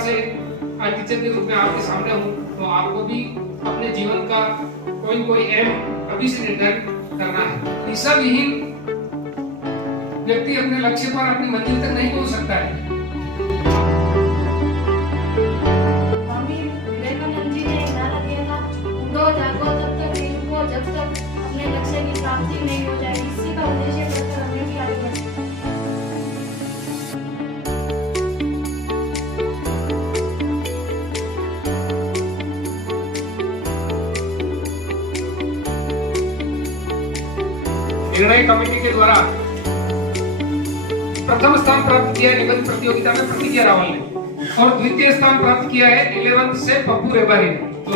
से आज टीचर के रूप में आपके सामने हूँ, तो आपको भी अपने जीवन का कोई न कोई एम अभी से निर्धारित करना है। दिशा विहीन व्यक्ति अपने लक्ष्य पर, अपनी मंजिल तक नहीं पहुंच सकता है। स्वामी विवेकानंद जी ने नारा दिया था, उठो जागो तब तक नहीं रुको जब तक अपने लक्ष्य की प्राप्ति नहीं हो जाए। इसी का उद्देश्य लेकर हमें भी आगे बढ़ना है। निर्णय कमेटी के द्वारा प्रथम स्थान प्राप्त किया निबंध प्रतियोगिता में प्रतिज्ञा रावल ने, और द्वितीय स्थान प्राप्त किया है 11th से पप्पू रेबारी ने। तो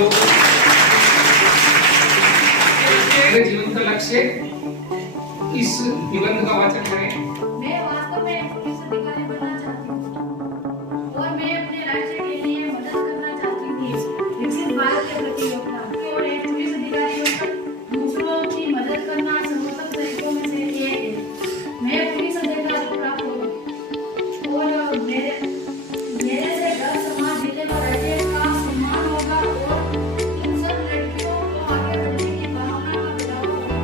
मेरे जीवन का लक्ष्य इस निबंध का वाचन करें। मैं वास्तव में पुलिस अधिकारी बनना चाहती हूँ और मैं अपने राज्य के लिए मदद करना चाहती हूँ। विकसित भारत के प्रति योगदान और एक पुलिस अधिकारी बनकर दूसरों की मदद करना सर्वोत्तम तरीकों में से एक है। मैं पुलिस अधिकारी प्राप्त होगा और मेरे से घर समाज जिले और राज्य का सम्मान होगा और इन सब लड़कियों को आगे बढ़ने की भावना का बढ़ावा होगा।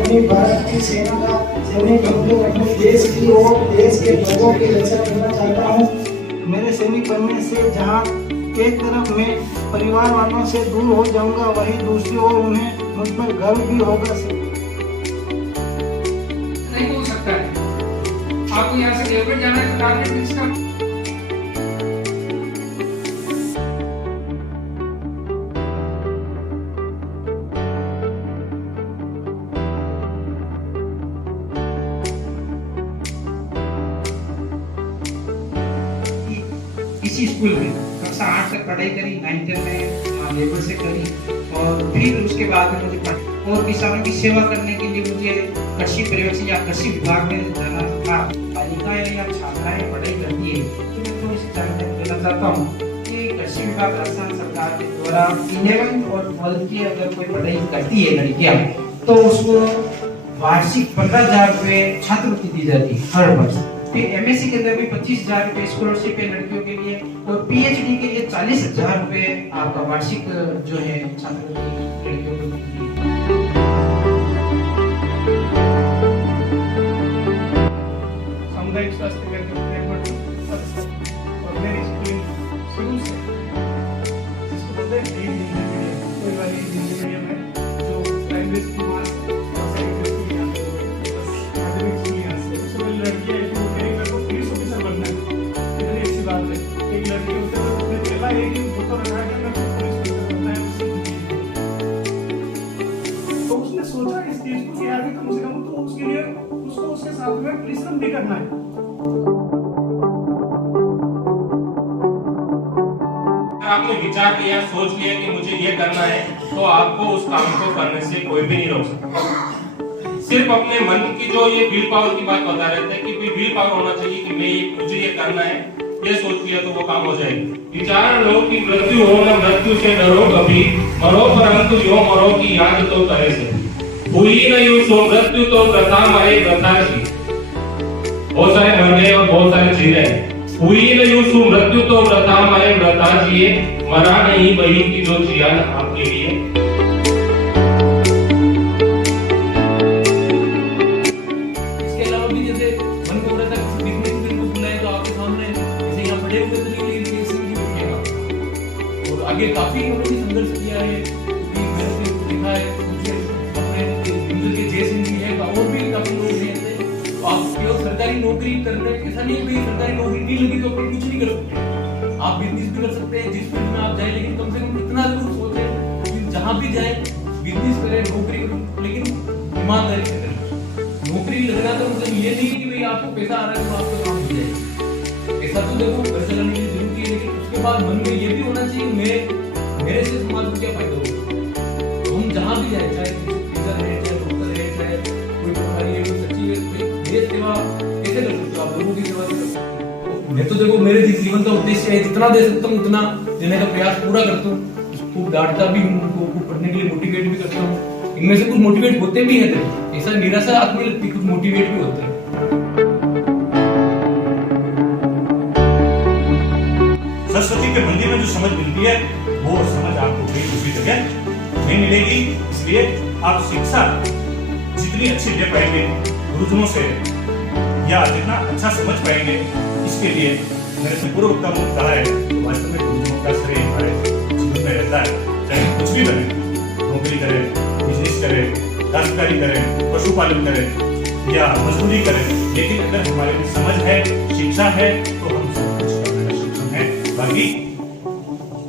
अपने भारत की सेना का सैनिक बनकर अपने देश की और देश के लोगों की रक्षा करना चाहता हूँ। मेरे सैनिक बनने से जहाँ एक तरफ मैं परिवार वालों से दूर हो जाऊंगा, वहीं दूसरी ओर उन्हें मुझ पर गर्व भी होगा। नहीं हो सकता है। आपको यहाँ से एयरपोर्ट जाना है तो टारगेट फिक्स कर। इसी स्कूल में कक्षा 8 तक पढ़ाई करी, 9th में लेबर से करी, और फिर उसके बाद में मुझे और किसानों की सेवा करने के लिए मुझे कृषि प्रयोगशाला या कृषि विभाग में जाना था। बालिकाएं या छात्राएं पढ़ाई करती है तो मैं थोड़ी सी जानकारी देना चाहता हूँ कि कृषि विभाग राजस्थान सरकार के द्वारा 11th और 12th की अगर कोई पढ़ाई करती है लड़कियां, तो उसको वार्षिक 15,000 रुपए छात्रवृत्ति दी जाती है हर वर्ष। फिर एमएससी के अंदर भी 25,000 रुपए स्कॉलरशिप है लड़कियों के लिए, और पीएचडी के लिए 40,000 रुपए आपका वार्षिक जो है छात्रवृत्ति लड़कियों को मिलती है। सामुदायिक स्वास्थ्य केंद्र और मेरी स्कूलिंग शुरू से जिसको बोलते हैं हिंदी मीडियम, कोई वाली हिंदी मीडियम है जो प्राइमरी स्कूल वहाँ से और सेकेंडरी स्कूल यहाँ से, बस माध्यमिक स्कूल यहाँ से। उससे पहले लड़कियाँ एक वो कहेंगे मेरे को पुलिस ऑफिसर बनना है, इतनी अच्छी बात है। एक लड़की होते हुए उसने पहला एक ही फोटो रखा कि मैं पुलिस ऑफिसर बनना है, तो उसने सोचा इस चीज को कि आगे कम से कम तो उसके लिए उसको उसके साथ में परिश्रम भी करना है। आपने विचार किया, सोच लिया कि मुझे ये करना है, तो आपको उस काम को करने से कोई भी नहीं रोक सकता। सिर्फ अपने मन की जो ये विल पावर की बात बता रहे थे कि विल पावर होना चाहिए कि मुझे ये करना है, ये सोच लिया तो वो काम हो जाएगी। विचार लो कि मृत्यु हो न मृत्यु से डरो कभी, मरो परंतु यो मरो की याद तो करे से। हुई न यूं सो मृत्यु तो प्रथा मरे प्रथा जी। बहुत सारे मर गए और बहुत सारे जी रहे हैं। हुई न यूं सो मृत्यु तो प्रथा मरे प्रथा जिए, मरा नहीं वही की जो जिया आपके लिए। इसके अलावा भी जैसे मन को रहता है बिजनेस में को बुलाए तो आपके सामने जैसे यहाँ बड़े हुए तरीके से भी और आगे काफी उन्होंने संघर्ष किया है, मैंने देखा है मुझे अपने के जैसे भी है और भी काफी लोग हैं। तो आप केवल सरकारी नौकरी करने ऐसा नहीं है, सरकारी नौकरी नहीं लगी तो अपन कुछ नहीं कर सकते। आप बिजनेस भी कर सकते हैं जिस फील्ड में आप जाए, लेकिन कम से कम इतना जरूर सोचें कि जहाँ भी जाए बिजनेस करें, नौकरी करें, लेकिन ईमानदारी से करें। नौकरी लगना तो मतलब ये नहीं कि भाई आपको पैसा आ रहा है तो आपका काम हो जाए। पैसा तो देखो घर चलाने के लिए जरूरी है, लेकिन उसके बाद मन में ये भी होना चाहिए मेरे से समाज को क्या फायदा होगा। तो हम जहाँ भी जाए, चाहे टीचर है, चाहे डॉक्टर है, चाहे कोई प्रभारी है, कोई सचिव है, देश सेवा कैसे कर सकते हो आप, लोगों की सेवा कर सकते हो। मैं तो देखो मेरे जीवन का उद्देश्य है जितना दे सकता हूँ उतना देने का प्रयास पूरा करता हूँ। खूब डांटता भी हूँ उनको, खूब पढ़ने के लिए मोटिवेट भी करता हूँ। इनमें से कुछ मोटिवेट होते भी हैं, ऐसा निराशा आदमी लगती, कुछ मोटिवेट भी होते हैं। जी के मंदिर में जो समझ मिलती है वो समझ आपको कहीं दूसरी जगह नहीं मिलेगी। इसलिए आप शिक्षा जितनी अच्छी दे पाएंगे गुरुजनों से या जितना अच्छा समझ पाएंगे, इसके लिए मेरे से पूर्व वक्ता ने कहा है तो वास्तव में गुरुजनों का श्रेय हमारे जीवन में रहता है। चाहे कुछ भी बने, नौकरी करें, बिजनेस करें, काश्तकारी करें, पशुपालन करें या मजदूरी करें, लेकिन अगर हमारे में समझ है, शिक्षा है तो हम सब कुछ करने में सक्षम है। बाकी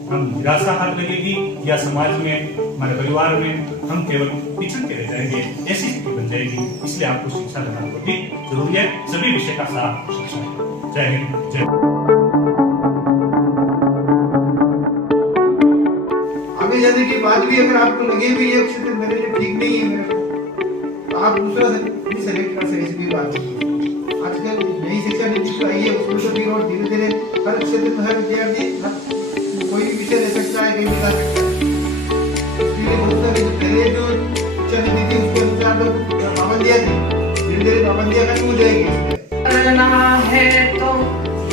हम निराशा हाथ लगेगी या समाज में, हमारे परिवार में हम केवल पिछड़ के रह जाएंगे, ऐसी स्थिति बन जाएगी। इसलिए आपको शिक्षा लेना बहुत ही जरूरी है। सभी विषय का सार शिक्षा है। जय हिंद, जय। आगे जाने के बाद भी अगर आपको लगे भी ये क्षेत्र मेरे लिए ठीक नहीं है मेरे को, तो आप दूसरा भी सेलेक्ट कर सकते, ऐसी भी बात नहीं। आजकल नई शिक्षा नीति जो आई है उसमें तो भी और धीरे धीरे हर क्षेत्र में हर विद्यार्थी कोई भी विषय ले सकता है, कहीं भी जा सकता है। इसलिए बोलता है कि पहले जो शिक्षा नीति थी उसके अनुसार तो पाबंदियां थी, धीरे धीरे पाबंदियां खत्म हो जाएगी। करना है तो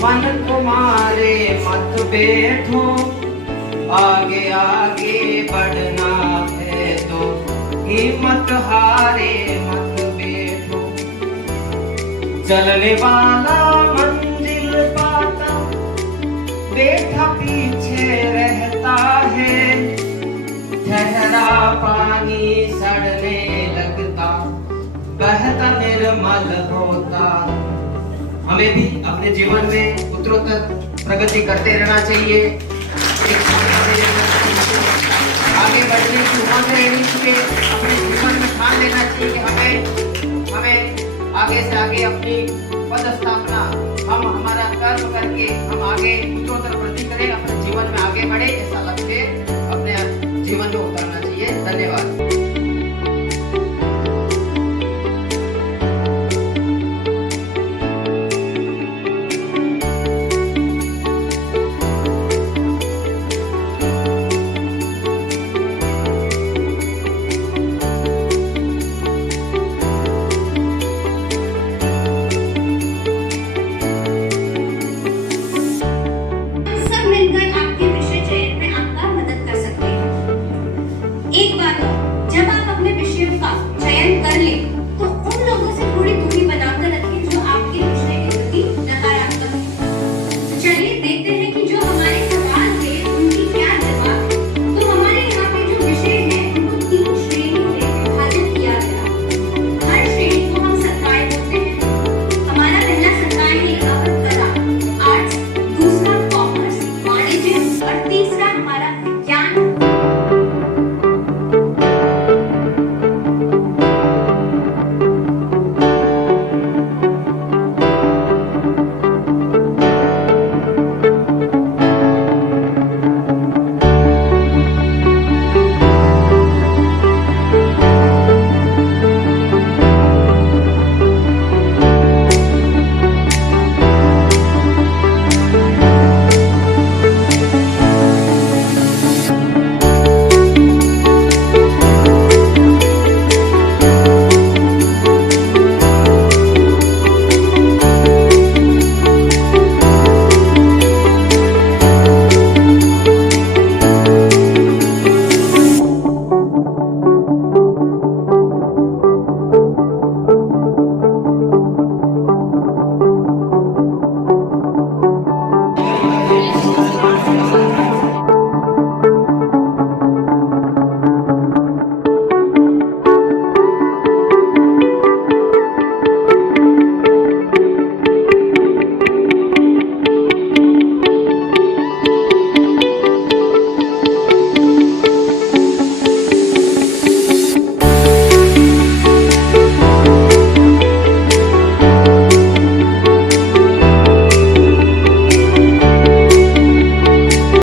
मन तुम्हारे मत बैठो, आगे आगे बढ़ना है तो हिम्मत हारे मत बैठो। चलने वाला मंजिल पाता, बैठा पीछे रहता है। ठहरा पानी सड़ने लगता, बहता निर्मल होता। हमें भी अपने जीवन में उत्तरोत्तर प्रगति करते रहना चाहिए, आगे बढ़ने की उमंग रहनी चाहिए। अपने जीवन में ठान लेना चाहिए कि हमें आगे से आगे अपनी पदस्थापना हम हमारा कर्म करके हम आगे उत्तरोत्तर प्रगति करें, अपने जीवन में आगे बढ़े, ऐसा लक्ष्य अपने जीवन में उतारना चाहिए। धन्यवाद।